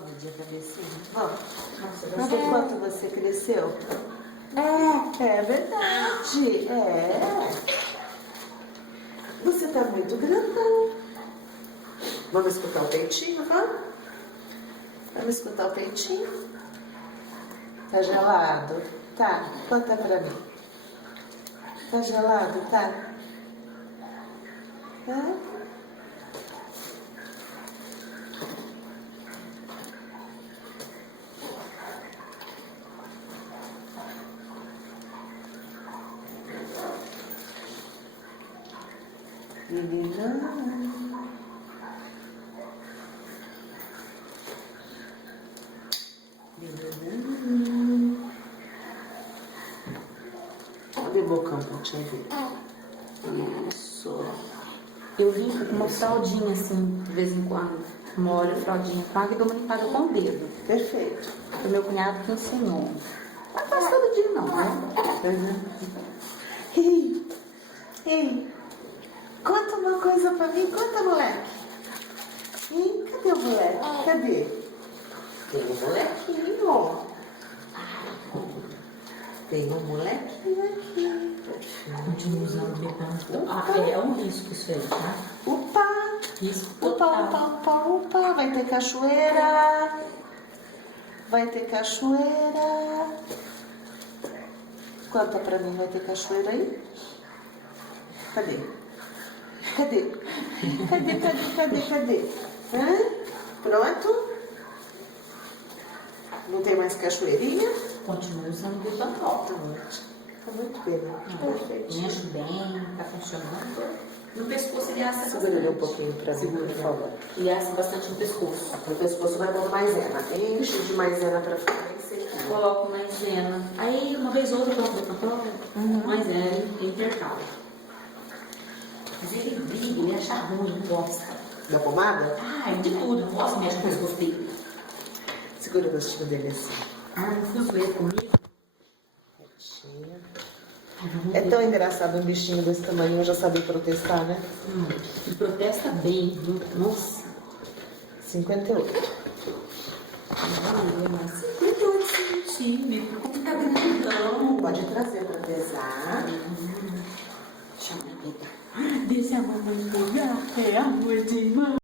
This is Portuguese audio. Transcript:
Vamos medir a cabecinha? Vamos. Nossa, Pra ver quanto você cresceu? É verdade. Você tá muito grandão. Vamos escutar o peitinho, vamos? Vamos escutar o peitinho? Tá gelado? Tá. Conta pra mim. Tá gelado? Tá. Tá? Meninão. Meninão. Abre o bocão pra te ver. Isso. eu vim com uma fraldinha assim, de vez em quando. Molho, fraldinha, paga e dou uma limpada com o dedo. Perfeito. Foi meu cunhado que ensinou. Não faz todo dia não, né? Ei, ei, conta uma coisa pra mim, conta, moleque. Hein, cadê o moleque? Cadê? Tem um molequinho. Tem um molequinho aqui. Continua usando bebê. É um risco isso aí, tá? Opa, Risco opa, total. opa, opa, opa. Vai ter cachoeira. Vai ter cachoeira. Conta pra mim, vai ter cachoeira aí? Cadê? Cadê? Cadê? Hã? Pronto? Não tem mais cachoeirinha? Continua usando Bepanol. Tá ótimo. Tá muito bem, né? Perfeito. Mexe bem, tá funcionando. No pescoço ele assa Segura ele um bastante. pouquinho pra mim, Segura, por favor. Ele assa bastante no pescoço. No pescoço vai pondo maisena. Enche de maisena pra ficar bem sequinho. Coloco maisena. Aí uma vez ou outra eu coloco Bepanol, maisena, ele intercala. Mas ele briga, ele acha ruim, não gosta. Da pomada? Ai, de tudo, não gosta, mexe no pescoço dele. Segura o rostinho dele assim. Ah, não fiz ler comigo. Retinho. É tão engraçado um bichinho desse tamanho já saber protestar, né? Ele protesta bem, viu? Nossa. 58. Mas 58 centímetros, como tá grandão. Pode trazer pra pesar. Deixa eu pegar. Deixa a mamãe pegar. É amor de irmão.